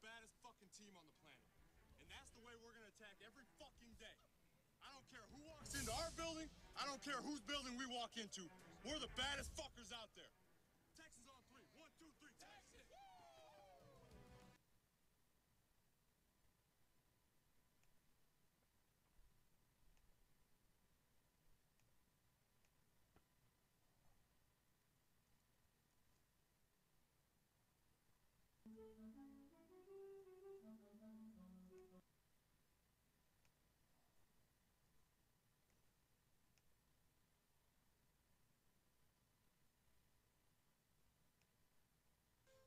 baddest fucking team on the planet. And that's the way we're gonna attack every fucking day. I don't care who walks into our building. I don't care whose building we walk into. We're the baddest fuckers out there. Texans on three. 1, 2, 3, Texans!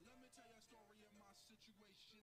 Let me tell you a story of my situation.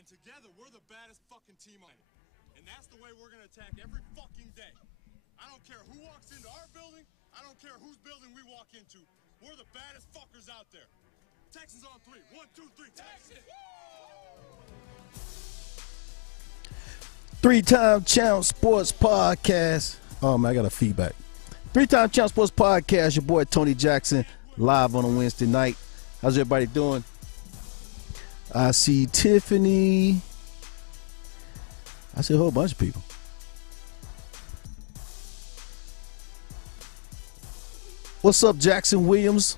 And together, we're the baddest fucking team on it. And that's the way we're gonna attack every fucking day. I don't care who walks into our building. I don't care whose building we walk into. We're the baddest fuckers out there. Texans on three. 1, 2, 3, Texans! Three-time Champ Sports Podcast. Oh man, I got a feedback. Three-time Champ Sports Podcast. Your boy Tony Jackson, live on a Wednesday night. How's everybody doing? I see Tiffany. I see a whole bunch of people. What's up, Jackson Williams?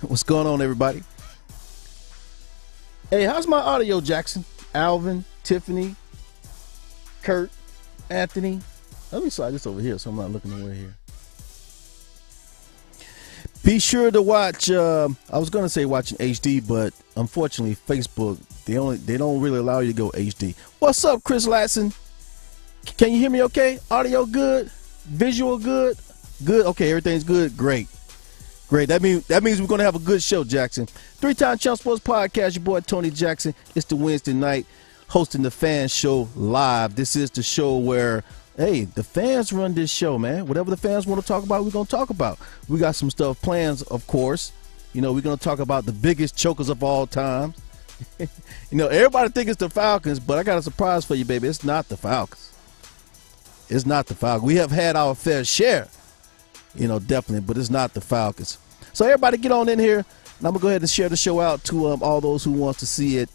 What's going on, everybody? Hey, how's my audio, Jackson? Alvin, Tiffany, Kurt, Anthony. Let me slide this over here so I'm not looking away here. Be sure to watch, I was going to say watching HD, but unfortunately, Facebook, they don't really allow you to go HD. What's up, Chris Latson? Can you hear me okay? Audio good? Visual good? Good? Okay, everything's good? Great. Great. That means we're going to have a good show, Jackson. Three-time Champ Sports Podcast, your boy Tony Jackson. It's the Wednesday night, hosting the Fan Show live. This is the show where Hey, the fans run this show, man. Whatever the fans want to talk about, we're going to talk about. We got some stuff planned, of course. You know, we're going to talk about the biggest chokers of all time. You know, everybody think it's the Falcons, but I got a surprise for you, baby. It's not the Falcons. It's not the Falcons. We have had our fair share, you know, definitely, but it's not the Falcons. So everybody get on in here, and I'm going to go ahead and share the show out to all those who want to see it.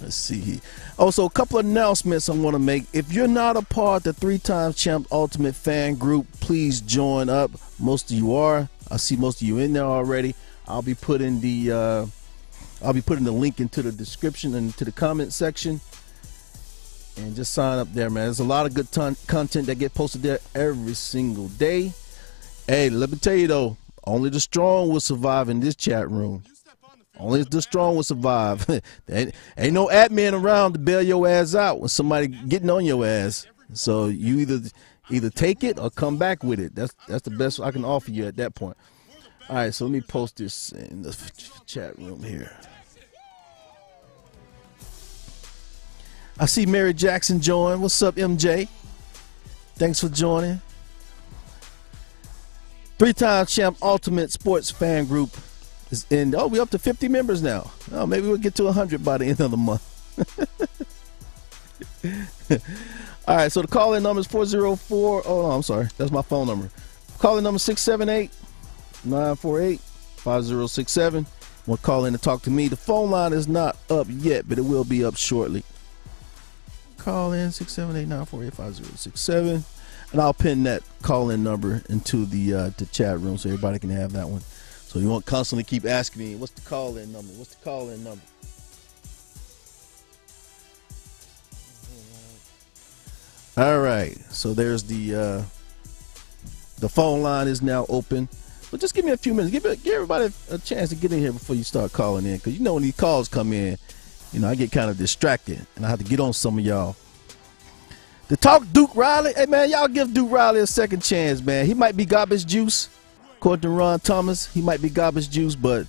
Let's see. Also, a couple of announcements I want to make. If you're not a part of the 3-time champ Ultimate Fan Group, please join up. Most of you are. I see most of you in there already. I'll be putting the link into the description and to the comment section. And just sign up there, man. There's a lot of good content that get posted there every single day. Hey, let me tell you though, only the strong will survive in this chat room. Only the strong will survive. ain't no admin around to bail your ass out when somebody getting on your ass. So you either take it or come back with it. That's the best I can offer you at that point. All right, so let me post this in the chat room here. I see Mary Jackson join. What's up, MJ? Thanks for joining. 3-time champ Ultimate Sports Fan Group is in. Oh, we're up to 50 members now. Oh, maybe we'll get to 100 by the end of the month. All right, so the call-in number is 404. Oh, no, I'm sorry. That's my phone number. Call-in number 678-948-5067. Want to call in to talk to me. The phone line is not up yet, but it will be up shortly. Call in 678-948-5067, and I'll pin that call-in number into the chat room so everybody can have that one. So you won't constantly keep asking me, what's the call-in number? What's the call-in number? All right, so there's the phone line is now open. But just give me a few minutes. Give everybody a chance to get in here before you start calling in, because you know when these calls come in, you know, I get kind of distracted, and I have to get on some of y'all. To talk Duke Riley, hey, man, y'all give Duke Riley a second chance, man. He might be garbage juice. According to Ron Thomas, he might be garbage juice, but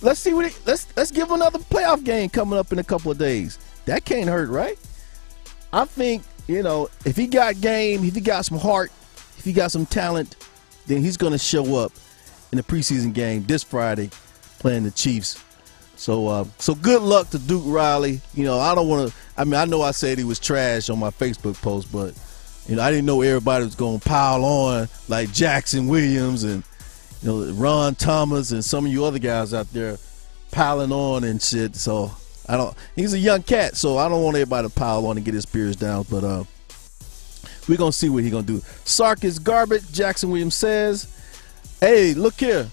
let's see what let's give him another playoff game coming up in a couple of days. That can't hurt, right? I think, you know, if he got game, if he got some heart, if he got some talent, then he's going to show up in the preseason game this Friday playing the Chiefs. So good luck to Duke Riley. You know, I don't want to – I mean, I know I said he was trash on my Facebook post, but, you know, I didn't know everybody was going to pile on like Jackson Williams and, you know, Ron Thomas and some of you other guys out there piling on and shit. So I don't – he's a young cat, so I don't want everybody to pile on and get his spirits down. But we're going to see what he's going to do. Sark is garbage, Jackson Williams says. Hey, look here.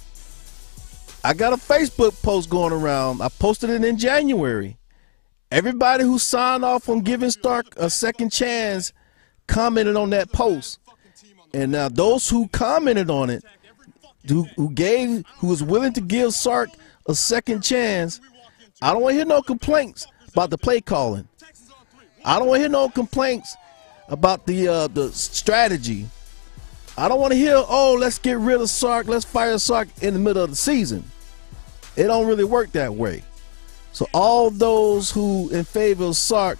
I got a Facebook post going around. I posted it in January. Everybody who signed off on giving Sark a second chance commented on that post. And now those who commented on it, who was willing to give Sark a second chance, I don't want to hear no complaints about the play calling. I don't want to hear no complaints about the strategy. I don't want to hear, oh, let's get rid of Sark, let's fire Sark in the middle of the season. It don't really work that way. So all those who in favor of Sark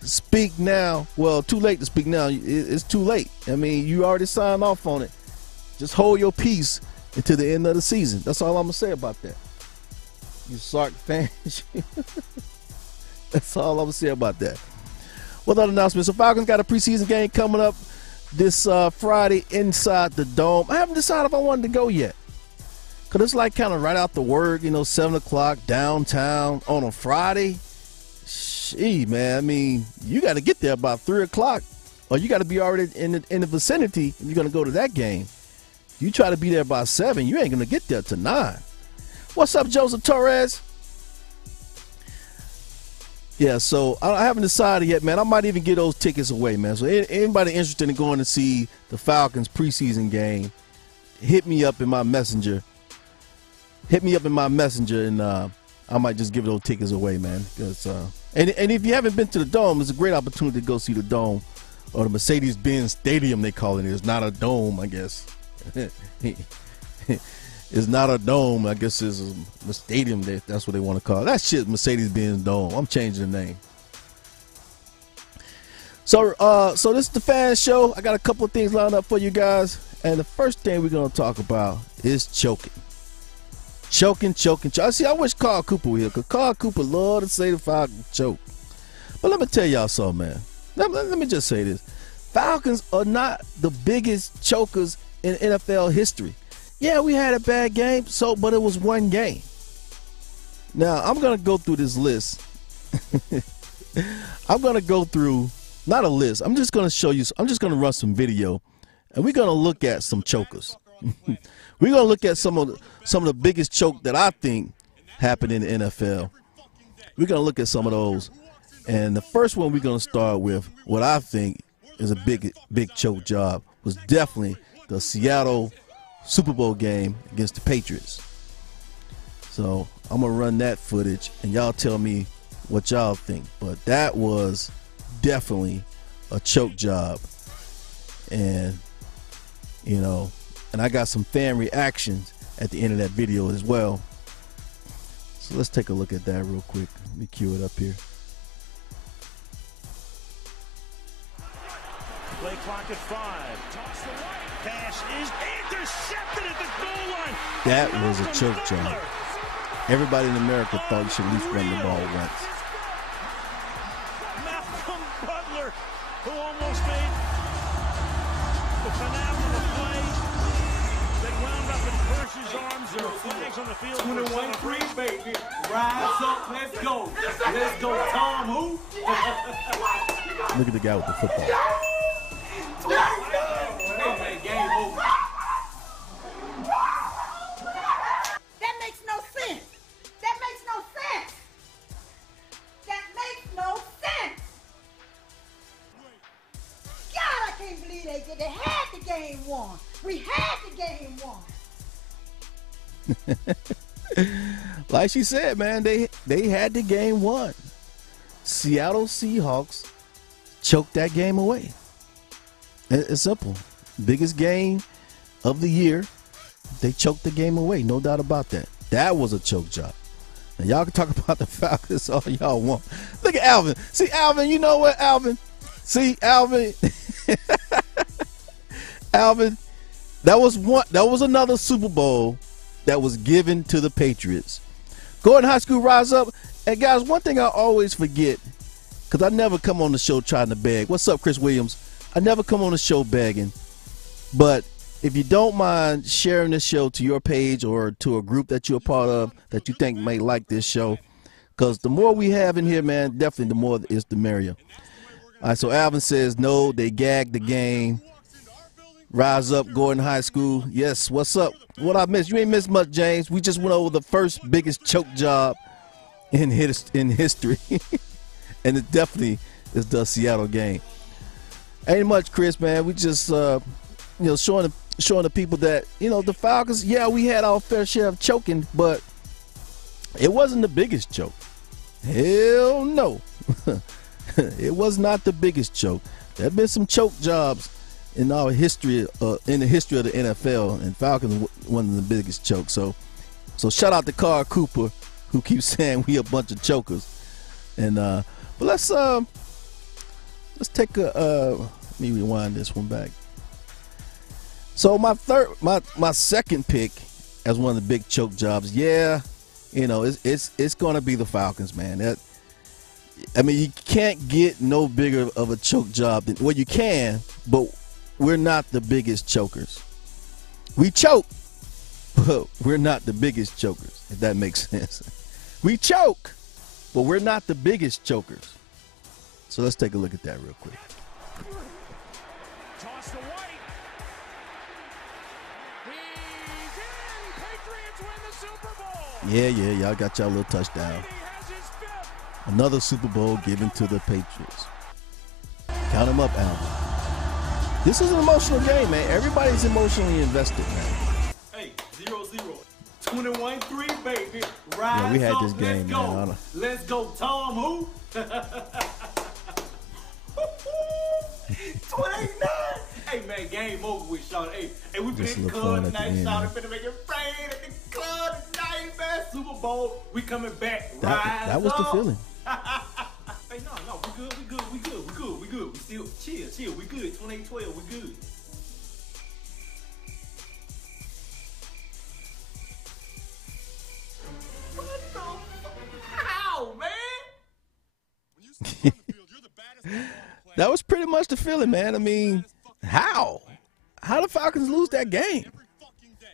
speak now. Well, too late to speak now. It's too late. I mean, you already signed off on it. Just hold your peace until the end of the season. That's all I'm going to say about that. You Sark fans. That's all I'm going to say about that. What other announcements? So Falcons got a preseason game coming up this Friday inside the Dome. I haven't decided if I wanted to go yet. Because it's like kind of right out the work, you know, 7 o'clock downtown on a Friday. Gee, man, I mean, you got to get there about 3 o'clock. Or you got to be already in the vicinity if you're going to go to that game. You try to be there by 7, you ain't going to get there till 9. What's up, Joseph Torres? Yeah, so I haven't decided yet, man. I might even get those tickets away, man. So anybody interested in going to see the Falcons preseason game, hit me up in my messenger. Hit me up in my messenger, and I might just give those tickets away, man. Because and if you haven't been to the Dome, it's a great opportunity to go see the Dome, or the Mercedes-Benz Stadium they call it. It's not a dome, I guess. It's not a dome. I guess it's a stadium. That's what they want to call it. That shit, Mercedes-Benz Dome. I'm changing the name. So this is the fan show. I got a couple of things lined up for you guys, and the first thing we're gonna talk about is choking. Choking. See, I wish Carl Cooper were here, because Carl Cooper loved to say the Falcons choke. But let me tell y'all something, man. Let me just say this. Falcons are not the biggest chokers in NFL history. Yeah, we had a bad game, but it was one game. Now, I'm going to go through this list. I'm going to go through, not a list, I'm just going to show you, I'm just going to run some video, and we're going to look at some chokers. We're going to look at some of the biggest choke that I think happened in the NFL. We're going to look at some of those. And the first one we're going to start with, what I think is a big choke job, was definitely the Seattle Super Bowl game against the Patriots. So I'm going to run that footage, and y'all tell me what y'all think. But that was definitely a choke job. And, you know, and I got some fan reactions at the end of that video as well. So let's take a look at that real quick. Let me cue it up here. Play clock at 5. Toss the right. Pass is intercepted at the goal line. That was a choke job. Everybody in America thought you should at least run the ball once. Malcolm Butler, who almost made the phenomenal play that wound up in Percy's arms. There were flags on the field. 21-3, baby. Rise up. Let's go. Let's go, Tom. Who? Look at the guy with the football. Game over. That makes no sense. That makes no sense. That makes no sense. God, I can't believe they did. They had the game won. We had the game won. Like she said, man, they had the game won. Seattle Seahawks choked that game away. It's simple. Biggest game of the year. They choked the game away. No doubt about that. That was a choke job. Now, y'all can talk about the Falcons all y'all want. Look at Alvin. See, Alvin, you know what, Alvin? See, Alvin. Alvin, that was another Super Bowl that was given to the Patriots. Gordon High School, rise up. And, guys, one thing I always forget, because I never come on the show trying to beg. What's up, Chris Williams? I never come on the show begging. But if you don't mind sharing this show to your page or to a group that you're a part of that you think may like this show, because the more we have in here, man, definitely the more is the merrier. All right, so Alvin says, no, they gagged the game. Rise up, Gordon High School. Yes, what's up? What I missed? You ain't missed much, James. We just went over the first biggest choke job in history. And it definitely is the Seattle game. Ain't much, Chris, man. We just, showing the people that, the Falcons, yeah, we had our fair share of choking, but it wasn't the biggest choke. Hell no. It was not the biggest choke. There have been some choke jobs in our history, in the history of the NFL, and Falcons one of the biggest chokes. So shout out to Carl Cooper, who keeps saying we a bunch of chokers. And but let's take a let me rewind this one back. So my second pick as one of the big choke jobs, yeah, it's gonna be the Falcons, man. You can't get no bigger of a choke job than, well, you can, but we're not the biggest chokers. We choke, but we're not the biggest chokers, if that makes sense. We choke, but we're not the biggest chokers. So let's take a look at that real quick. Toss the white. He's in. Patriots win the Super Bowl. Yeah, y'all got y'all little touchdown. He has his fifth. Another Super Bowl given to the Patriots. Count them up, Alvin. This is an emotional game, man. Everybody's emotionally invested, man. Hey, 0-0. 21-3, baby. Rise Yeah, we had up. this game, Let's go. man. Let's go, Tom. Who? 29. Hey, man, game over with, Sean. Hey, we been Just in the look club fun at the tonight. end, Sean, man. finna make it rain at the club tonight, man. Super Bowl. We coming back. That was the up. feeling. Hey, no, we We good. We still chill. We good. 28-12, we good. What the fuck? How, man? When you step on the field, you're the baddest football player. That was pretty much the feeling, man. I mean, how? How the Falcons lose that game? Every fucking day.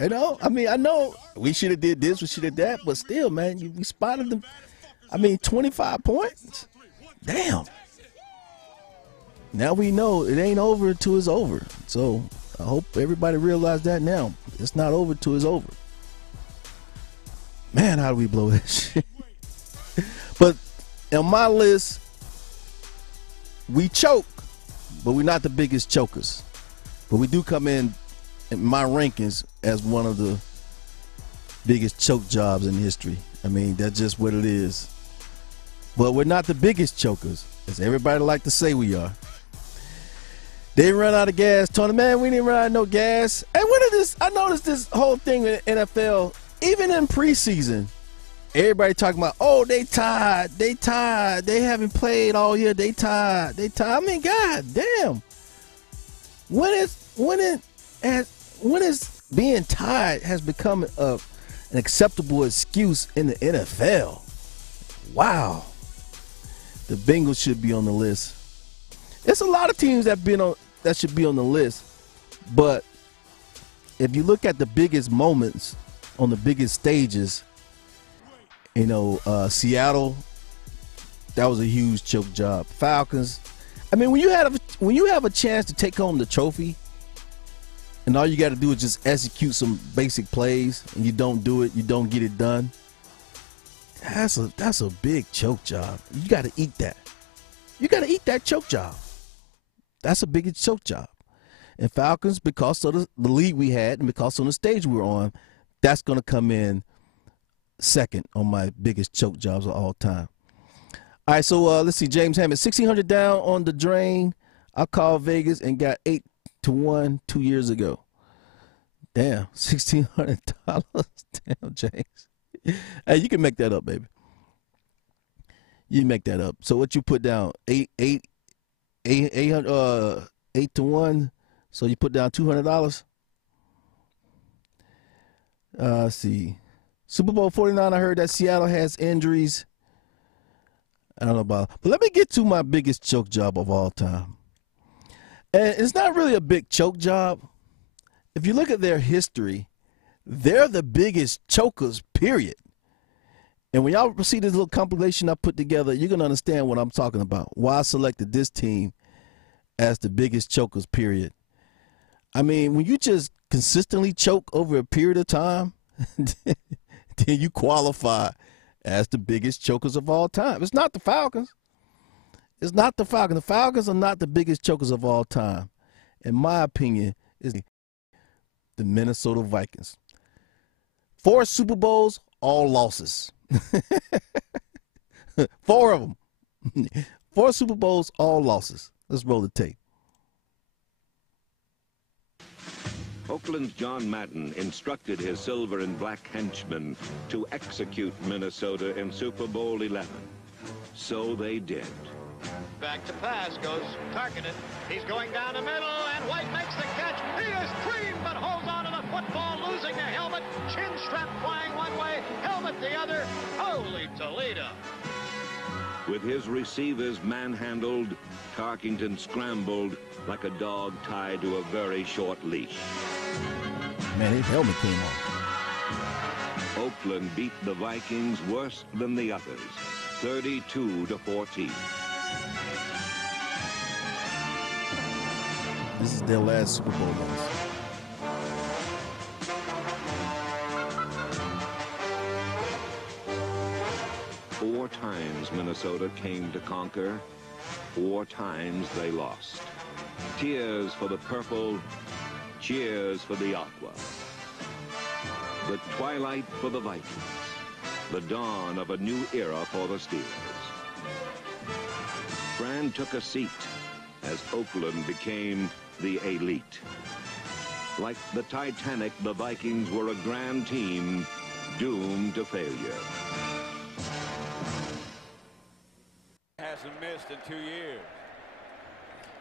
You know, I mean, I know we should have did this, we should have that, but still, man, we spotted them. I mean, 25 points. Damn. Now we know it ain't over till it's over. So I hope everybody realize that now. It's not over till it's over. Man, how do we blow that shit? But on my list, we choke, but we're not the biggest chokers. But we do come in my rankings as one of the biggest choke jobs in history. I mean, that's just what it is. But we're not the biggest chokers, as everybody like to say we are. They didn't run out of gas. Tony, man, we didn't run out of no gas. And what is this? I noticed this whole thing in the NFL, even in preseason, everybody talking about, oh, they tired. They haven't played all year. They tired. I mean, god damn. When is being tired has become an acceptable excuse in the NFL? Wow. The Bengals should be on the list. There's a lot of teams that should be on the list, but if you look at the biggest moments on the biggest stages, you know, Seattle, that was a huge choke job. Falcons. I mean, when you have a chance to take home the trophy, and all you got to do is just execute some basic plays, and you don't do it, you don't get it done. That's a big choke job. You got to eat that. You got to eat that choke job. That's a big choke job. And Falcons, because of the lead we had and because of the stage we were on, that's going to come in second on my biggest choke jobs of all time. All right, so let's see. James Hammond, 1,600 down on the drain. I called Vegas and got 8-1 2 years ago. Damn, $1,600. Damn, James. Hey, you can make that up, baby. You make that up. So what you put down? 8 to 1. So you put down $200. Let's see. Super Bowl 49. I heard that Seattle has injuries. I don't know about, but let me get to my biggest choke job of all time. And it's not really a big choke job. If you look at their history, they're the biggest chokers, period. And when y'all see this little compilation I put together, you're going to understand what I'm talking about, why I selected this team as the biggest chokers, period. I mean, when you just consistently choke over a period of time, then you qualify as the biggest chokers of all time. It's not the Falcons. It's not the Falcons. The Falcons are not the biggest chokers of all time. In my opinion, it's the Minnesota Vikings. 4 Super Bowls, all losses. 4 of them. 4 Super Bowls, all losses. Let's roll the tape. Oakland's John Madden instructed his silver and black henchmen to execute Minnesota in Super Bowl 11. So they did. Back to pass goes Tarkenton. He's going down the middle, and White makes the catch. He is clean, but holds on to the football, losing the helmet. Chin strap flying one way, helmet the other. Holy Toledo. With his receivers manhandled, Tarkenton scrambled like a dog tied to a very short leash. Man, his helmet came off. Oakland beat the Vikings worse than the others, 32-14. This is their last Super Bowl loss. Four times Minnesota came to conquer. 4 times they lost. Tears for the purple, cheers for the aqua. The twilight for the Vikings. The dawn of a new era for the Steelers. Fran took a seat as Oakland became the elite. Like the Titanic, the Vikings were a grand team doomed to failure. Has hasn't missed in 2 years.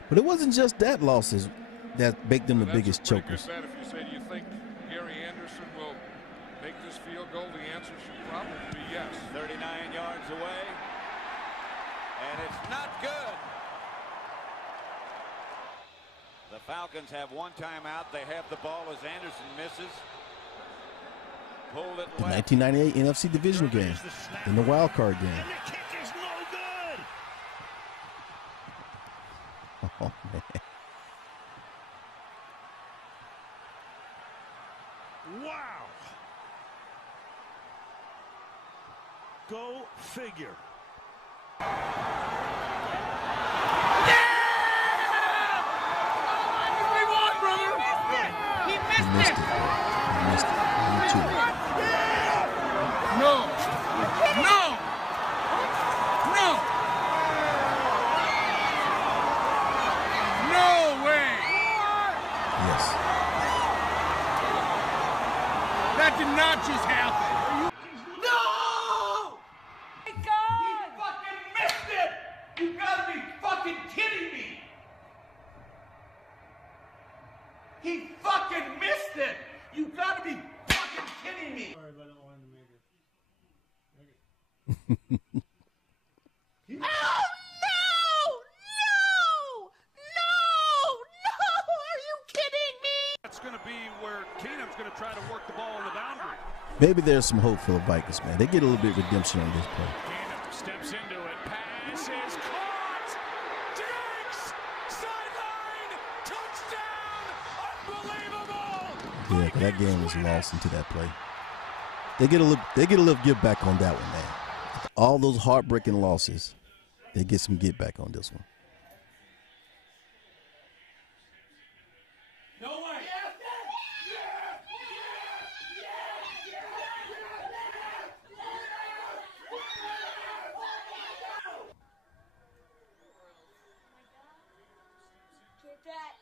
But it wasn't just that losses that make them the biggest That's a chokers. pretty good bet. If you say, do you think Gary Anderson will make this field goal? The answer should probably be yes. 39 yards away, and it's not good. The Falcons have one timeout. They have the ball as Anderson misses. Pulled it The left. 1998 NFC divisional game in the wild card game. And the kick is no good. Oh, man. Wow. Go figure. He missed it. He missed it. Me too. No. No. No. No way. Yes. That did not just happen. No! My God! Fucking missed it. You gotta be fucking kidding me. He fucking missed it. You gotta be fucking kidding me. Oh, no! No! No! No! Are you kidding me? That's going to be where Keenum's going to try to work the ball on the boundary. Maybe there's some hope for the Vikings, man. They get a little bit of redemption on this play. Keenum steps into it. Pass is caught. Diggs! Sideline! Touchdown! Unbelievable! Yeah, 'cause that game was lost into that play. They get a little give back on that one, man. All those heartbreaking losses, they get some get back on this one. No way. Get that.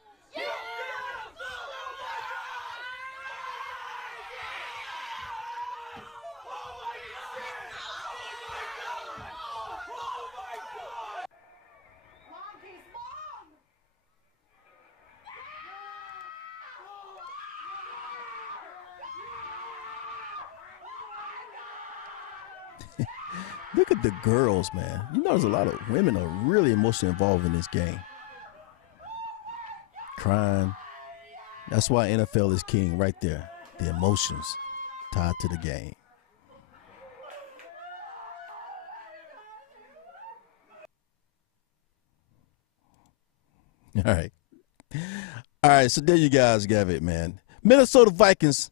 Monkey's mom! Look at the girls, man. You notice a lot of women are really emotionally involved in this game. Crying. That's why NFL is king right there. The emotions tied to the game. All right. All right, so there you guys have it, man. Minnesota Vikings,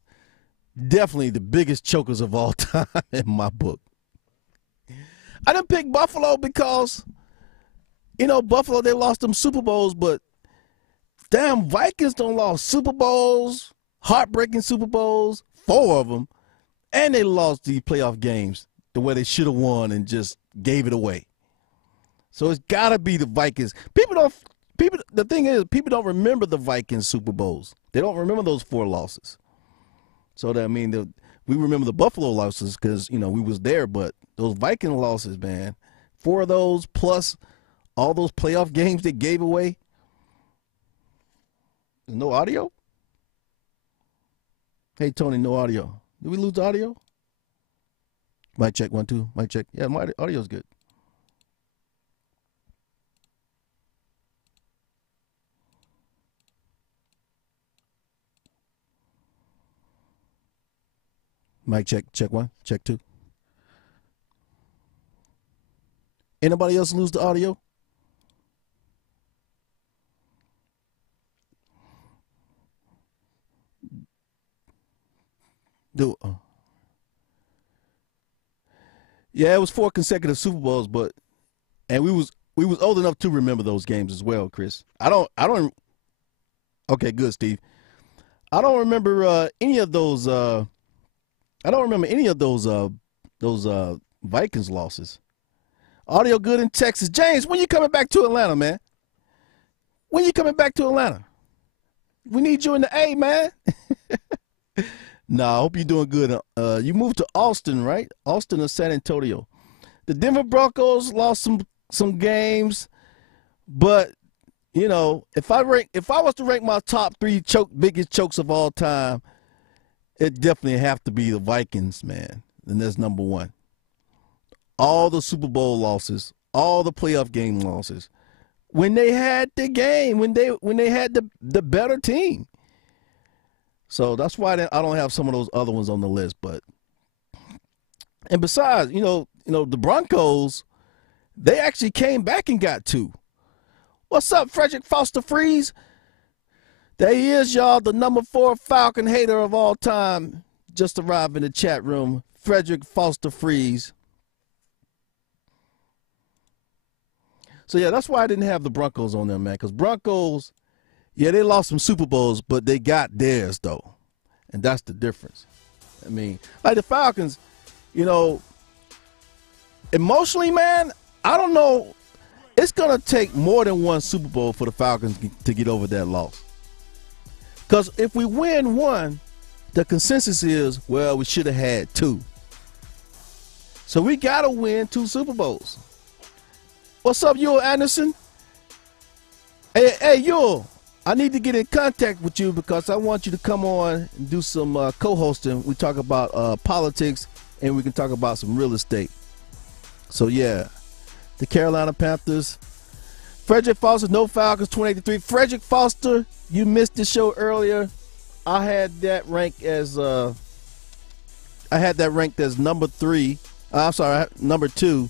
definitely the biggest chokers of all time in my book. I didn't pick Buffalo because, you know, Buffalo, they lost them Super Bowls, but damn, Vikings don't lost Super Bowls, heartbreaking Super Bowls, 4 of them, and they lost the playoff games the way they should have won and just gave it away. So it's got to be the Vikings. The thing is, people don't remember the Vikings Super Bowls. They don't remember those 4 losses. So that, I mean, we remember the Buffalo losses because, you know, we was there, but those Viking losses, man, 4 of those plus all those playoff games they gave away. No audio? Hey, Tony, no audio. Did we lose the audio? Mic check, 1, 2. Mic check. Yeah, my audio's good. Mic check, check 1, check 2. Anybody else lose the audio? Yeah, it was 4 consecutive Super Bowls, and we was old enough to remember those games as well, Chris. I don't. Okay, good, Steve. I don't remember any of those. I don't remember any of those Vikings losses. Audio good in Texas. James, when you coming back to Atlanta, man? When you coming back to Atlanta? We need you in the A, man. Nah, I hope you're doing good. You moved to Austin, right? Austin or San Antonio. The Denver Broncos lost some games, but you know, if I was to rank my top 3 biggest chokes of all time, it definitely have to be the Vikings, man. And that's number 1. All the Super Bowl losses, all the playoff game losses, when they had the game, when they had the better team. So that's why I don't have some of those other ones on the list. And besides, you know, the Broncos, they actually came back and got 2. What's up, Frederick Foster Freeze? There he is, y'all, the number 4 Falcon hater of all time. Just arrived in the chat room. Frederick Foster Freeze. So, yeah, that's why I didn't have the Broncos on there, man. Because Broncos, yeah, they lost some Super Bowls, but they got theirs, though. And that's the difference. I mean, like the Falcons, you know, emotionally, man, I don't know. It's going to take more than 1 Super Bowl for the Falcons to get over that loss. Because if we win 1, the consensus is, well, we should have had 2. So we got to win 2 Super Bowls. What's up, Yul Anderson? Hey, Yul, I need to get in contact with you because I want you to come on and do some co-hosting. We talk about politics and we can talk about some real estate. So, yeah. The Carolina Panthers. Frederick Foster, no Falcons, 28-3. Frederick Foster, you missed the show earlier. I had that ranked as number 3. I'm sorry, number 2.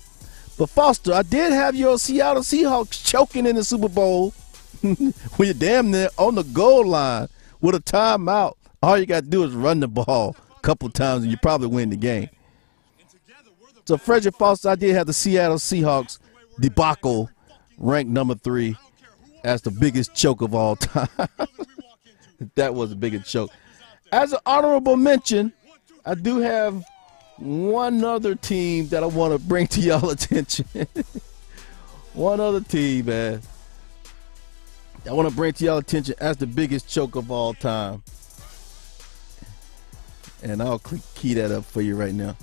But Foster, I did have your Seattle Seahawks choking in the Super Bowl when you're damn near on the goal line with a timeout. All you got to do is run the ball a couple times and you probably win the game. So Frederick Foster, I did have the Seattle Seahawks debacle ranked number 3 as the biggest choke of all time. That was the biggest choke. As an honorable mention, I do have one other team that I want to bring to y'all attention. One other team, man. I want to bring to y'all attention as the biggest choke of all time. And I'll key that up for you right now.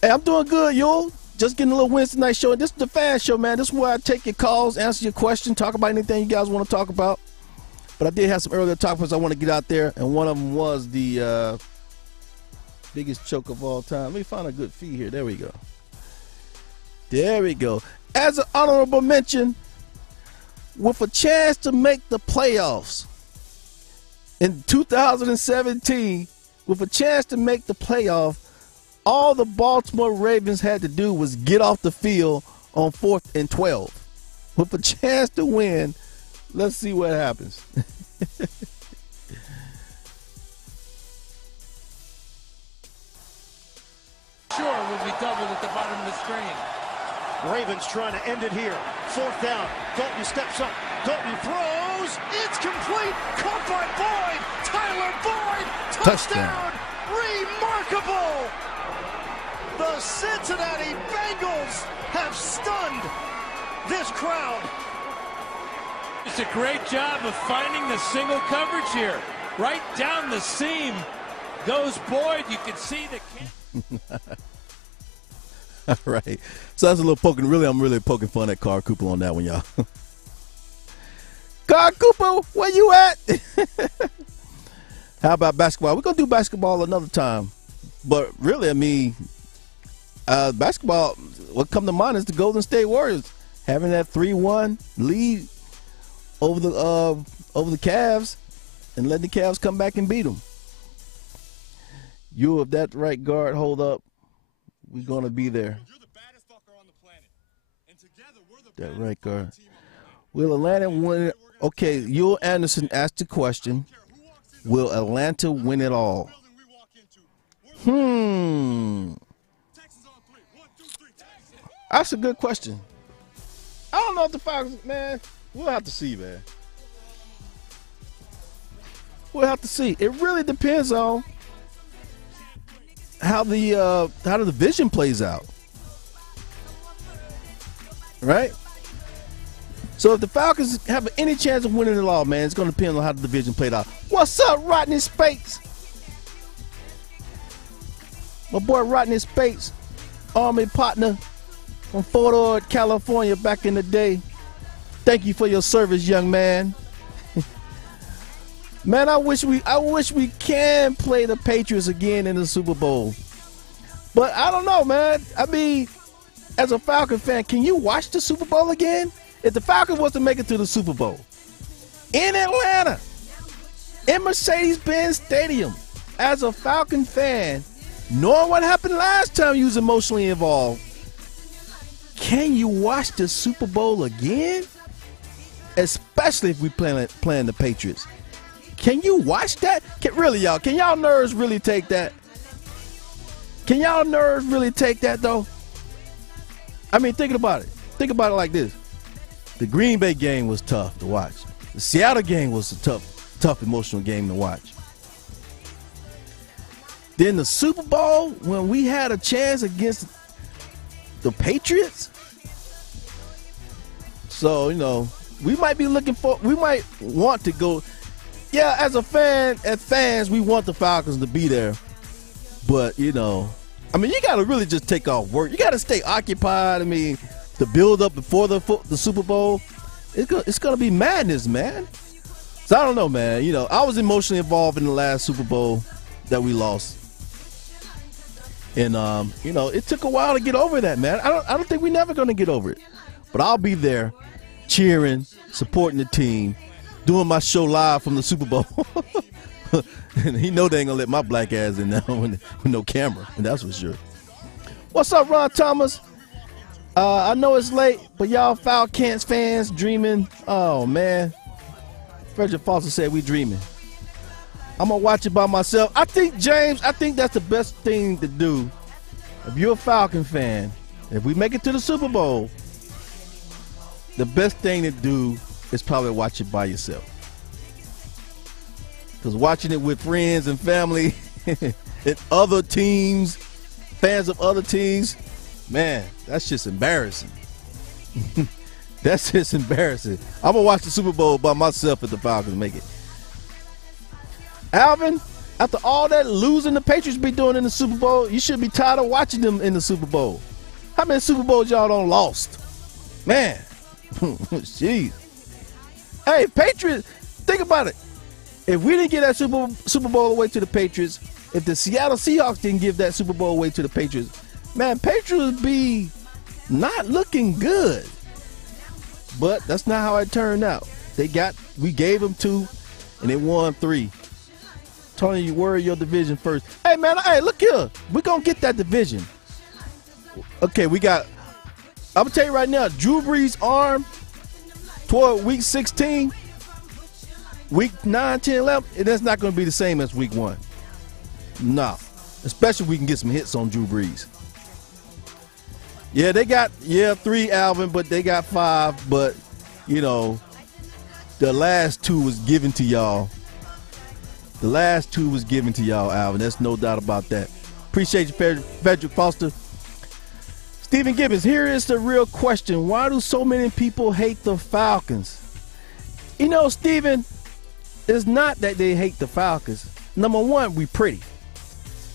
Hey, I'm doing good, y'all. Just getting a little Wednesday night show. This is the fan show, man. This is where I take your calls, answer your questions, talk about anything you guys want to talk about. But I did have some earlier topics I want to get out there, and one of them was the biggest choke of all time. Let me find a good feed here. There we go. There we go. As an honorable mention, with a chance to make the playoffs in 2017, with a chance to make the playoff, all the Baltimore Ravens had to do was get off the field on 4th and 12. With a chance to win, let's see what happens. Sure will be doubled at the bottom of the screen. Ravens trying to end it here. 4th down. Dalton steps up. Dalton throws. It's complete. Caught by Boyd. Tyler Boyd. Touchdown. Remarkable. The Cincinnati Bengals have stunned this crowd. It's a great job of finding the single coverage here. Right down the seam goes Boyd. You can see the... All right. So that's a little poking. Really, I'm really poking fun at Carl Cooper on that one, y'all. Carl Cooper, where you at? How about basketball? We're going to do basketball another time. But really, I mean, basketball, what come to mind is the Golden State Warriors having that 3-1 lead over the Cavs and letting the Cavs come back and beat them. You, if that right guard hold up, we're going to be there. That right guard. Will Atlanta win it? Okay, Yul Anderson asked the question, will Atlanta win it all? That's a good question. I don't know if the Falcons, man, we'll have to see, man. We'll have to see. It really depends on how the division plays out. Right? So if the Falcons have any chance of winning it all, man, it's going to depend on how the division played out. What's up, Rodney Spates? My boy Rodney Spates, Army partner, from Fort Ord, California, back in the day. Thank you for your service, young man. Man, I wish we can play the Patriots again in the Super Bowl. But I don't know, man. I mean, as a Falcon fan, can you watch the Super Bowl again? If the Falcons was to make it to the Super Bowl in Atlanta, in Mercedes-Benz Stadium, as a Falcon fan, knowing what happened last time you was emotionally involved, can you watch the Super Bowl again? Especially if we playing the Patriots. Can you watch that? Really, y'all? Can y'all nerves really take that? Can y'all nerves really take that, though? I mean, think about it. Think about it like this. The Green Bay game was tough to watch. The Seattle game was a tough emotional game to watch. Then the Super Bowl, when we had a chance against the Patriots. So, you know, we might want to go. Yeah, as fans, we want the Falcons to be there. But, you know, I mean, you got to really just take off work. You got to stay occupied. I mean, the build up before the Super Bowl, it's going to be madness, man. So I don't know, man. You know, I was emotionally involved in the last Super Bowl that we lost. And, you know, it took a while to get over that, man. I don't think we're never going to get over it. But I'll be there cheering, supporting the team, doing my show live from the Super Bowl. And he know they ain't gonna let my black ass in now with no camera, and that's for sure. What's up, Ron Thomas? I know it's late, but y'all Falcons fans dreaming. Oh, man. Frederick Foster said we dreaming. I'm gonna watch it by myself. I think, James, that's the best thing to do. If you're a Falcon fan, if we make it to the Super Bowl, the best thing to do is probably watch it by yourself. Because watching it with friends and family and other teams, fans of other teams, man, that's just embarrassing. That's just embarrassing. I'm going to watch the Super Bowl by myself if the Falcons make it. Alvin, after all that losing the Patriots be doing in the Super Bowl, you should be tired of watching them in the Super Bowl. How many Super Bowls y'all done lost? Man. Jeez. Hey, Patriots, think about it. If we didn't give that Super Bowl away to the Patriots, if the Seattle Seahawks didn't give that Super Bowl away to the Patriots, man, Patriots be not looking good. But that's not how it turned out. We gave them 2, and they won 3. Tony, you worry your division first. Hey, man, hey, look here. We're going to get that division. Okay, I'm going to tell you right now, Drew Brees' arm toward week 16, week 9, 10, 11, that's not going to be the same as week 1. No. Especially if we can get some hits on Drew Brees. Yeah, they got 3, Alvin, but they got 5. But, you know, the last 2 was given to y'all. The last 2 was given to y'all, Alvin. There's no doubt about that. Appreciate you, Frederick Foster. Stephen Gibbons, here is the real question. Why do so many people hate the Falcons? You know, Stephen, it's not that they hate the Falcons. Number one, we pretty.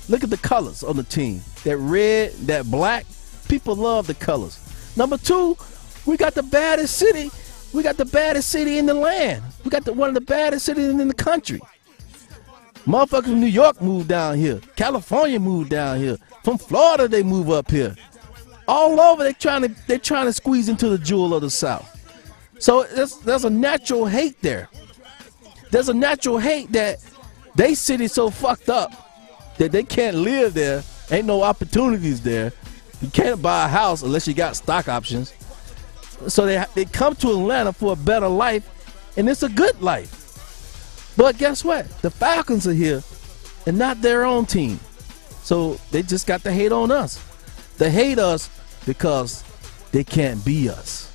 Look at the colors on the team. That red, that black. People love the colors. Number 2, we got the baddest city. We got the baddest city in the land. We got one of the baddest cities in the country. Motherfuckers from New York moved down here. California moved down here. From Florida, they move up here. All over, they're trying to squeeze into the jewel of the South. So there's a natural hate there. There's a natural hate that they city so fucked up that they can't live there. Ain't no opportunities there. You can't buy a house unless you got stock options. So they come to Atlanta for a better life, and it's a good life. But guess what? The Falcons are here and not their own team. So they just got to hate on us. They hate us because they can't be us.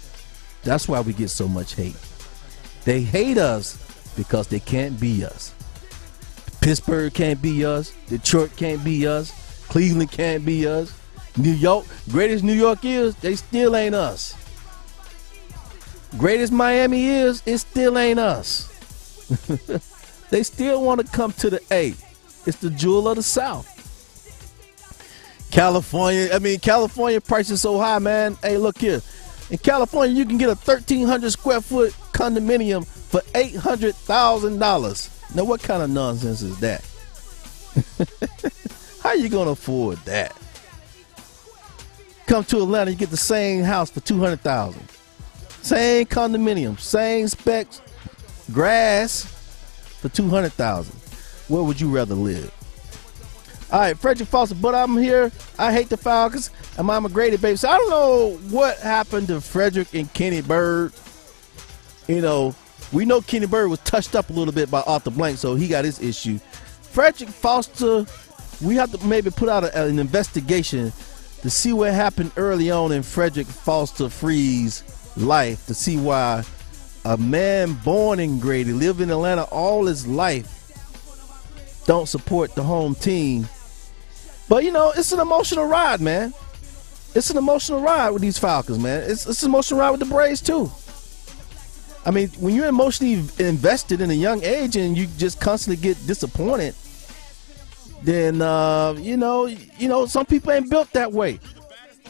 That's why we get so much hate. They hate us because they can't be us. Pittsburgh can't be us. Detroit can't be us. Cleveland can't be us. New York, greatest New York is, they still ain't us. Greatest Miami is, it still ain't us. They still want to come to the A. It's the jewel of the South. California prices so high, man. Hey, look here. In California, you can get a 1,300 square foot condominium for $800,000. Now, what kind of nonsense is that? How you gonna afford that? Come to Atlanta, you get the same house for $200,000. Same condominium, same specs, grass for $200,000. Where would you rather live? All right, Frederick Foster, but I'm here. I hate the Falcons, and I'm a graded baby. So I don't know what happened to Frederick and Kenny Bird. You know, we know Kenny Bird was touched up a little bit by Arthur Blank, so he got his issue. Frederick Foster, we have to maybe put out an investigation to see what happened early on in Frederick Foster Free's life, to see why a man born in Grady, lived in Atlanta all his life, don't support the home team. But, you know, it's an emotional ride, man. It's an emotional ride with these Falcons, man. It's an emotional ride with the Braves, too. I mean, when you're emotionally invested in a young age and you just constantly get disappointed, then, you know, some people ain't built that way.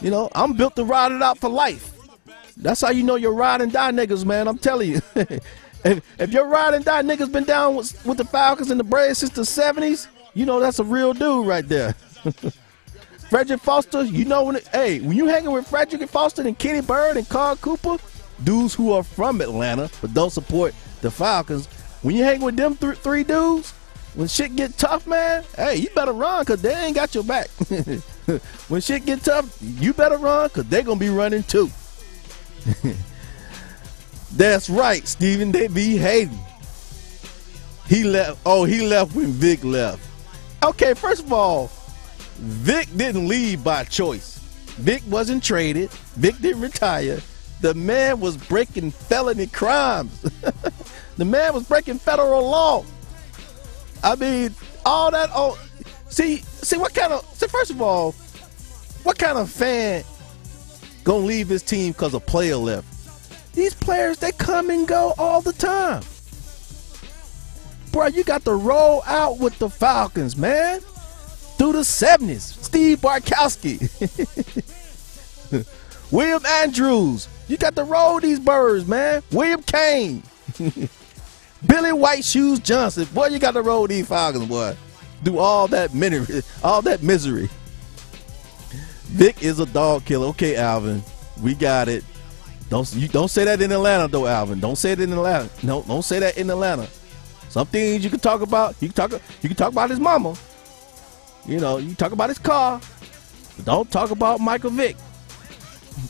You know, I'm built to ride it out for life. That's how you know you're ride and die niggas, man. I'm telling you. if your ride and die niggas been down with the Falcons and the Braves since the 70s, you know that's a real dude right there. Frederick Foster, you know when you hanging with Frederick Foster and Kenny Bird and Carl Cooper, dudes who are from Atlanta but don't support the Falcons, when you hang with them three dudes, when shit get tough, man, hey, you better run because they ain't got your back. When shit get tough, you better run because they going to be running too. That's right, Steven. They be hating. He left. Oh, he left when Vic left. Okay, first of all, Vic didn't leave by choice. Vic wasn't traded. Vic didn't retire. The man was breaking felony crimes. The man was breaking federal law. I mean, all that. Oh, see, first of all, what kind of fan gonna leave his team because a player left? These players, they come and go all the time. Bro, you got to roll out with the Falcons, man. Through the 70s. Steve Bartkowski. William Andrews. You got to roll these birds, man. William Kane. Billy White Shoes Johnson. Boy, you got to roll these Falcons, boy. Do all that misery. Vic is a dog killer. Okay, Alvin. We got it. Don't say that in Atlanta, though, Alvin. Don't say it in Atlanta. No, don't say that in Atlanta. Some things you can talk about. You can talk about his mama. You know, you talk about his car. But don't talk about Michael Vick.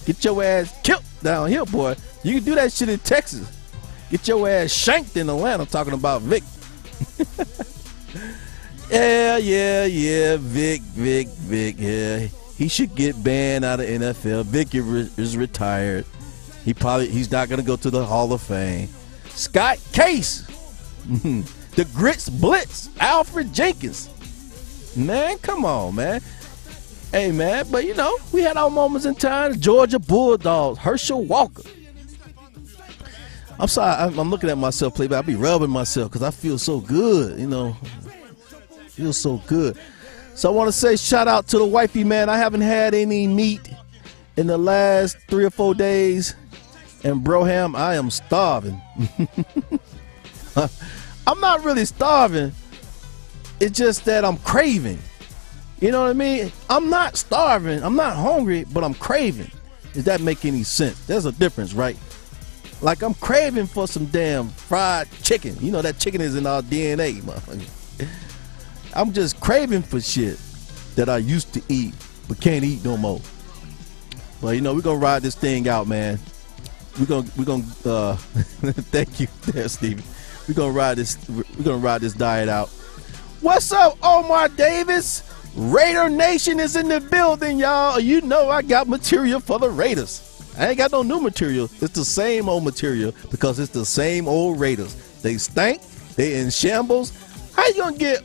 Get your ass killed down here, boy. You can do that shit in Texas. Get your ass shanked in Atlanta talking about Vic. Yeah. Vic. Yeah, he should get banned out of NFL. Vic is retired. He's not gonna go to the Hall of Fame. Scott Case. The Grits Blitz, Alfred Jenkins. Man, come on, man. Hey, man, but you know, we had our moments in time. Georgia Bulldogs, Herschel Walker. I'm sorry, I'm looking at myself play, but I'll be rubbing myself because I feel so good, you know. Feel so good. So I want to say shout out to the wifey, man. I haven't had any meat in the last 3 or 4 days. And Broham, I am starving. I'm not really starving. It's just that I'm craving. You know what I mean? I'm not starving. I'm not hungry, but I'm craving. Does that make any sense? There's a difference, right? Like I'm craving for some damn fried chicken. You know that chicken is in our DNA, motherfucker. I'm just craving for shit that I used to eat, but can't eat no more. But you know, we're gonna ride this thing out, man. We're gonna thank you there, Stevie. We're gonna ride this diet out. What's up, Omar Davis? Raider Nation is in the building, y'all. You know I got material for the Raiders. I ain't got no new material. It's the same old material because it's the same old Raiders. They stink. They in shambles. How you gonna get?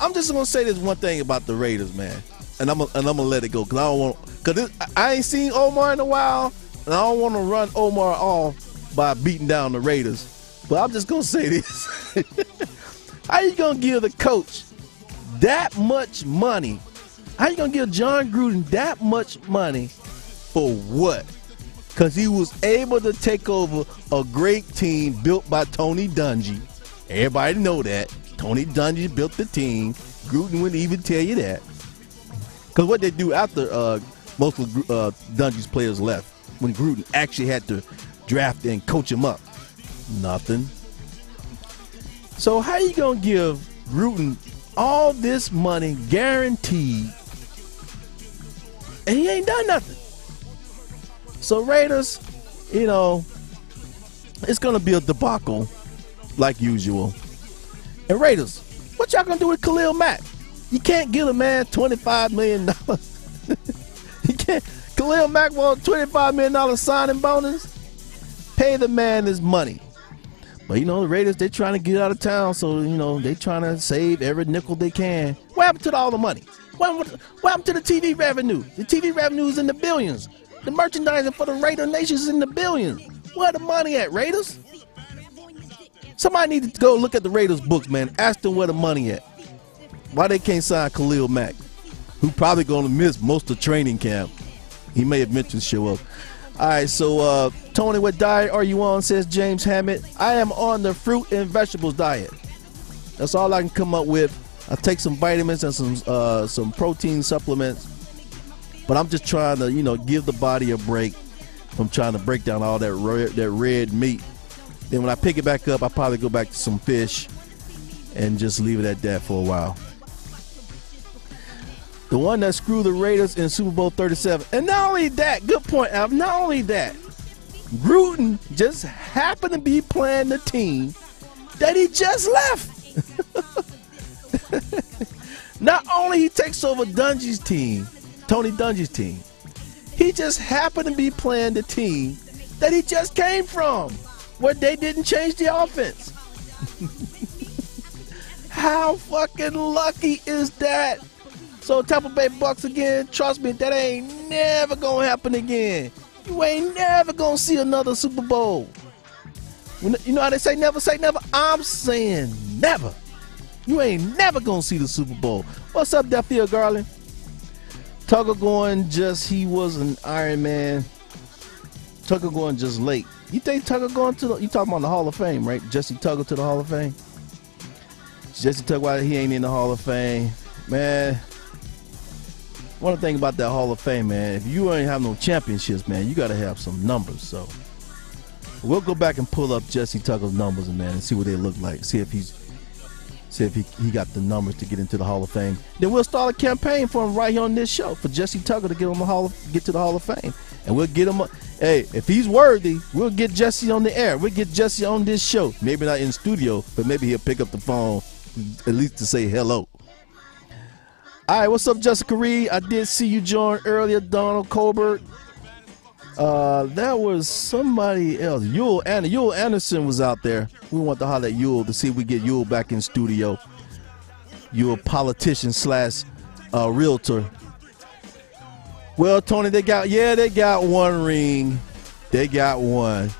I'm just gonna say this one thing about the Raiders, man, and I'm gonna let it go because I don't want. Because I ain't seen Omar in a while, and I don't want to run Omar off by beating down the Raiders. But I'm just gonna say this: how you gonna give the coach that much money How you gonna give John Gruden that much money for what? Because he was able to take over a great team built by Tony Dungy. Everybody know that. Tony Dungy built the team. Gruden wouldn't even tell you that. Because what they do after most of Dungy's players left, when Gruden actually had to draft and coach him up? Nothing. So how you going to give Gruden all this money guaranteed and he ain't done nothing? So Raiders, you know, it's going to be a debacle like usual. And Raiders, what y'all going to do with Khalil Mack? You can't give a man $25 million. You can't. Khalil Mack wants $25 million signing bonus. Pay the man his money. But, you know, the Raiders, they're trying to get out of town, so, you know, they're trying to save every nickel they can. What happened to all the money? What happened to the TV revenue? The TV revenue is in the billions. The merchandising for the Raider Nation is in the billions. Where the money at, Raiders? Somebody need to go look at the Raiders books, man. Ask them where the money at. Why they can't sign Khalil Mack, who probably going to miss most of training camp. He may eventually show up. All right, so Tony, what diet are you on, says James Hammett. I am on the fruit and vegetables diet. That's all I can come up with. I take some vitamins and some protein supplements. But I'm just trying to, you know, give the body a break from trying to break down all that red meat. Then when I pick it back up, I'll probably go back to some fish and just leave it at that for a while. The one that screwed the Raiders in Super Bowl 37. And not only that, good point, Al, not only that, Gruden just happened to be playing the team that he just left. Not only he takes over Dungy's team, Tony Dungy's team, he just happened to be playing the team that he just came from, where they didn't change the offense. How fucking lucky is that? So Tampa Bay Bucks again, trust me, that ain't never gonna happen again. You ain't never gonna see another Super Bowl. You know how they say never say never? I'm saying never. You ain't never gonna see the Super Bowl. What's up, Duffield Garland? Tugger going just, he was an Iron Man. Tugger going just late. You think Tugger going to you talking about the Hall of Fame, right? Jesse Tugger to the Hall of Fame? Jesse Tugger, why he ain't in the Hall of Fame? Man, one thing about that Hall of Fame, man, if you ain't have no championships, man, you got to have some numbers. So we'll go back and pull up Jesse Tugger's numbers, man, and see what they look like. See if he got the numbers to get into the Hall of Fame. Then we'll start a campaign for him right here on this show for Jesse Tugger to get to the Hall of Fame, and we'll get him. Hey, if he's worthy, we'll get Jesse on the air. We'll get Jesse on this show. Maybe not in studio, but maybe he'll pick up the phone at least to say hello. All right, what's up, Jessica Reed? I did see you join earlier, Donald Colbert. That was somebody else. Yule Anderson was out there. We want to holler at Yule to see if we get Yule back in studio. Yule, politician / realtor. Well, Tony, they got one ring. They got one.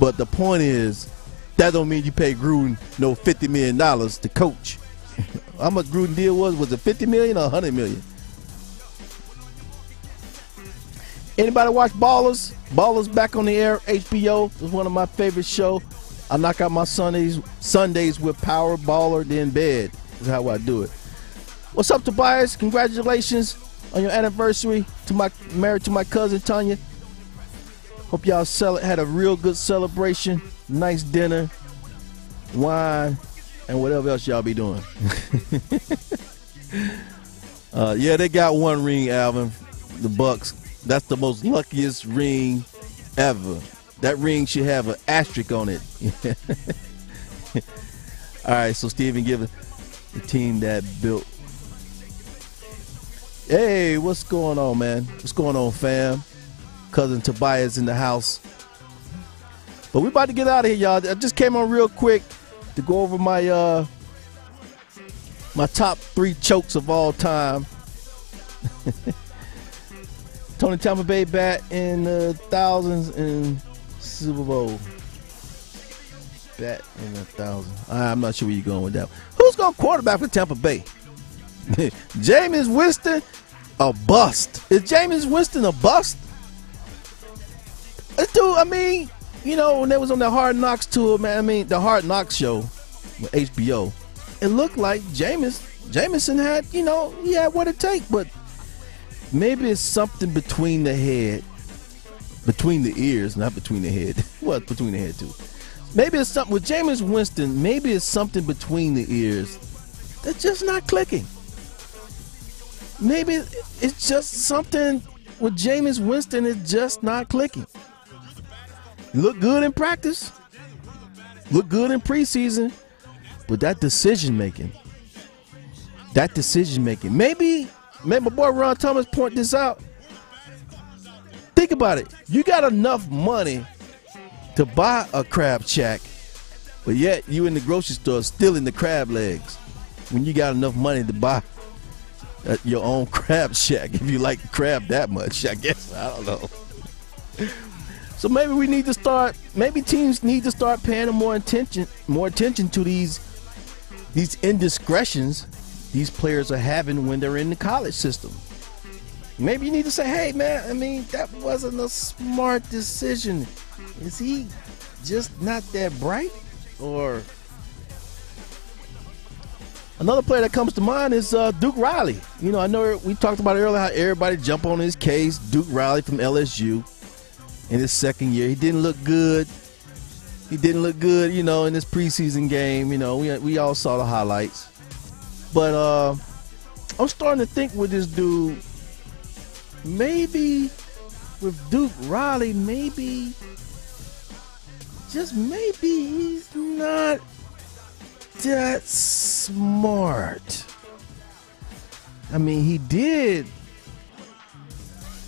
But the point is, that don't mean you pay Gruden no $50 million to coach. How much Gruden deal was it $50 million or $100 million? Anybody watch Ballers? Ballers back on the air, HBO. It's one of my favorite shows. I knock out my Sundays with Power, Baller, then bed. That's how I do it. What's up, Tobias? Congratulations on your anniversary. Married to my cousin Tanya. Hope y'all had a real good celebration. Nice dinner, wine, and whatever else y'all be doing. Yeah, they got one ring, Alvin. The Bucks. That's the most luckiest ring ever. That ring should have an asterisk on it. All right, so Stephen Gibbons, the team that built. Hey, what's going on, man? What's going on, fam? Cousin Tobias in the house. But we about to get out of here, y'all. I just came on real quick to go over my my top 3 chokes of all time. Tony Tampa Bay bat in the thousands in Super Bowl. Bat in the thousands. I'm not sure where you're going with that. Who's going to quarterback for Tampa Bay? Jameis Winston, a bust. Is Jameis Winston a bust? Dude, I mean, you know, when they was on the Hard Knocks tour, man, I mean, the Hard Knocks show with HBO, it looked like Jameson had, you know, he had what it takes, but maybe it's something between the head, between the ears, not between the head. Well, between the head, too. Maybe it's something with Jameis Winston, maybe it's something between the ears that's just not clicking. Maybe it's just something with Jameis Winston is just not clicking. Look good in practice, look good in preseason, but that decision making, maybe my boy Ron Thomas point this out. Think about it. You got enough money to buy a crab shack, but yet you in the grocery store stealing the crab legs when you got enough money to buy your own crab shack, if you like crab that much, I guess. I don't know. So maybe we need to start, maybe teams need to start paying more attention to these indiscretions these players are having when they're in the college system. Maybe you need to say, hey, man, I mean, that wasn't a smart decision. Is he just not that bright? Or another player that comes to mind is Duke Riley. You know, I know we talked about earlier how everybody jump on his case. Duke Riley from LSU in his second year. He didn't look good. You know, in this preseason game. You know, we all saw the highlights. But I'm starting to think with this dude, maybe with Duke Riley, maybe, just maybe he's not that smart. I mean, he did,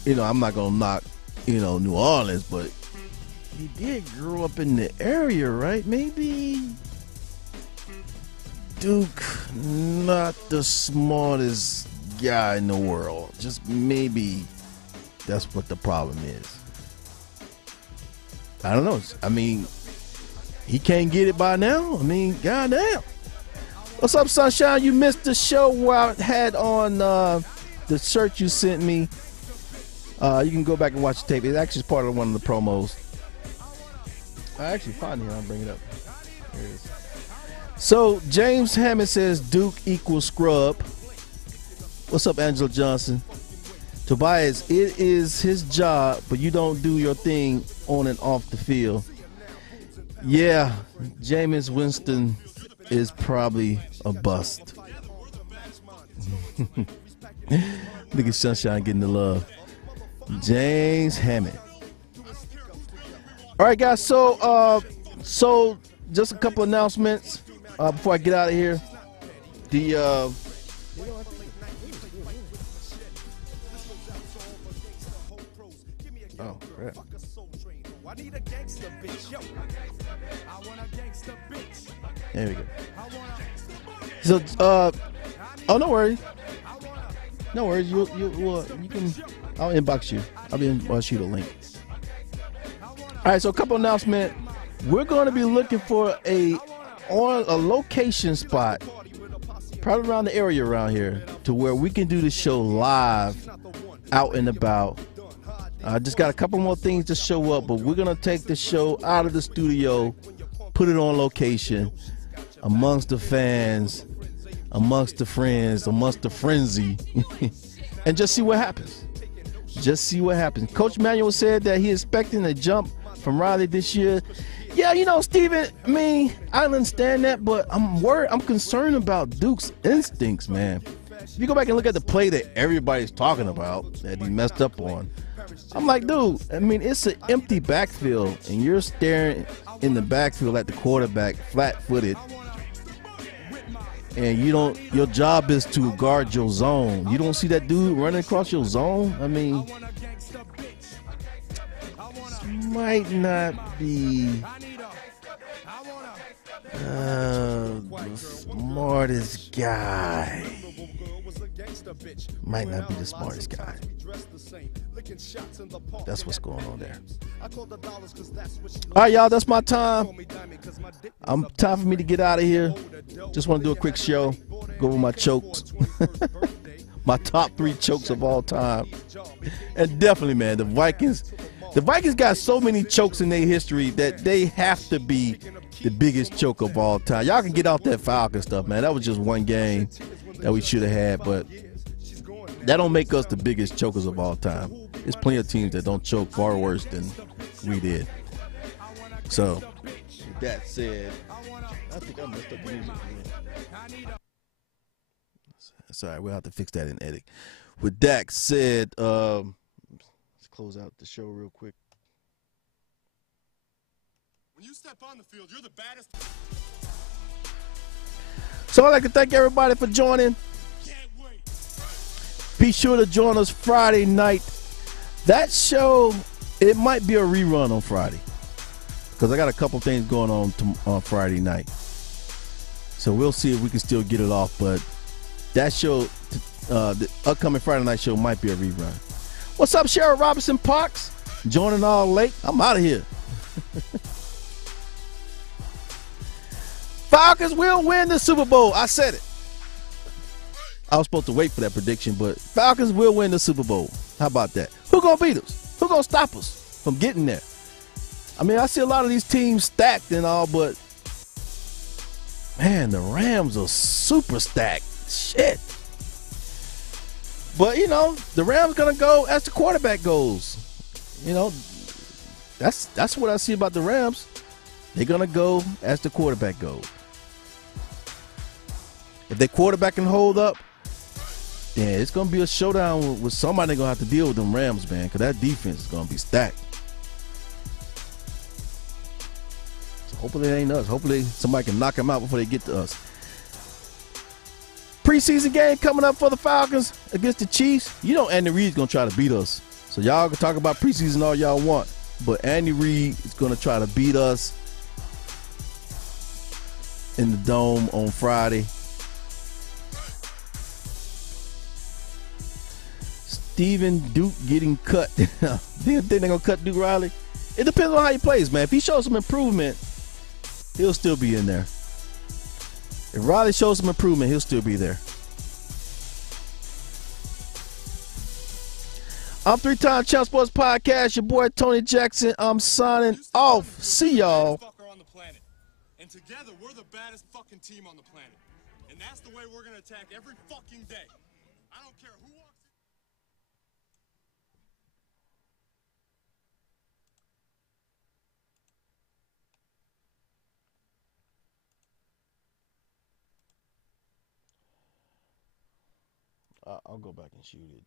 you know, I'm not going to knock, you know, New Orleans, but he did grow up in the area, right? Maybe Duke, not the smartest guy in the world. Just maybe that's what the problem is. I don't know. I mean, he can't get it by now. I mean, goddamn. What's up, Sunshine? You missed the show where I had on the shirt you sent me. You can go back and watch the tape. It's actually part of one of the promos. I actually found it here. I'll bring it up. Here it is. So, James Hammond says Duke equals scrub. What's up, Angela Johnson? Tobias, it is his job, but you don't do your thing on and off the field. Yeah, Jameis Winston is probably a bust. Look at Sunshine getting the love. James Hammond. All right, guys. So just a couple announcements before I get out of here. Oh, crap. There we go. So, oh, no worries. No worries. You can. I'll inbox you. I'll inbox you the link. All right. So, a couple announcements. We're going to be looking for a location spot, probably around the area around here, to where we can do the show live, out and about. I just got a couple more things to show up, but we're going to take the show out of the studio, put it on location, amongst the fans, amongst the friends, amongst the frenzy, and just see what happens. Just see what happens. Coach Manuel said that he's expecting a jump from Riley this year. Yeah, you know, Steven, I mean, I understand that, but I'm worried. I'm concerned about Duke's instincts, man. If you go back and look at the play that everybody's talking about that he messed up on, I'm like, dude, I mean, it's an empty backfield, and you're staring in the backfield at the quarterback, flat-footed, and your job is to guard your zone. You don't see that dude running across your zone? I mean, might not be the smartest guy. Might not be the smartest guy. That's what's going on there. All right, y'all, that's my time. Time for me to get out of here. Just want to do a quick show. Go over my chokes. My top 3 chokes of all time. And definitely, man, the Vikings got so many chokes in their history that they have to be the biggest choke of all time. Y'all can get off that Falcon stuff, man. That was just one game that we should have had, but that don't make us the biggest chokers of all time. There's plenty of teams that don't choke far worse than we did. So, with that said, I think I messed up the music. Sorry, we'll have to fix that in edit. With that said, let's close out the show real quick. When you step on the field, you're the baddest. So I'd like to thank everybody for joining. Be sure to join us Friday night. That show, it might be a rerun on Friday because I got a couple things going on Friday night. So we'll see if we can still get it off, but that show, the upcoming Friday night show might be a rerun. What's up, Sheriff Robinson Parks? Joining all late. I'm out of here. Falcons will win the Super Bowl. I said it. I was supposed to wait for that prediction, but Falcons will win the Super Bowl. How about that? Who gonna beat us? Who gonna stop us from getting there? I mean, I see a lot of these teams stacked and all, but man, the Rams are super stacked. Shit. But, you know, the Rams going to go as the quarterback goes. You know, that's what I see about the Rams. They're going to go as the quarterback goes. If their quarterback can hold up, then it's going to be a showdown with somebody going to have to deal with them Rams, man, because that defense is going to be stacked. So hopefully it ain't us. Hopefully somebody can knock them out before they get to us. Preseason game coming up for the Falcons against the Chiefs. You know Andy Reid's going to try to beat us. So y'all can talk about preseason all y'all want. But Andy Reid is going to try to beat us in the Dome on Friday. Steven Duke getting cut. Do you think they're going to cut Duke Riley? It depends on how he plays, man. If he shows some improvement, he'll still be in there. If Riley shows some improvement, he'll still be there. I'm 3-time Champ Sports Podcast. Your boy Tony Jackson. I'm signing off. See y'all. And together, we're the baddest fucking team on the planet. And that's the way we're going to attack every fucking day. I don't care who walks I'll go back and shoot it.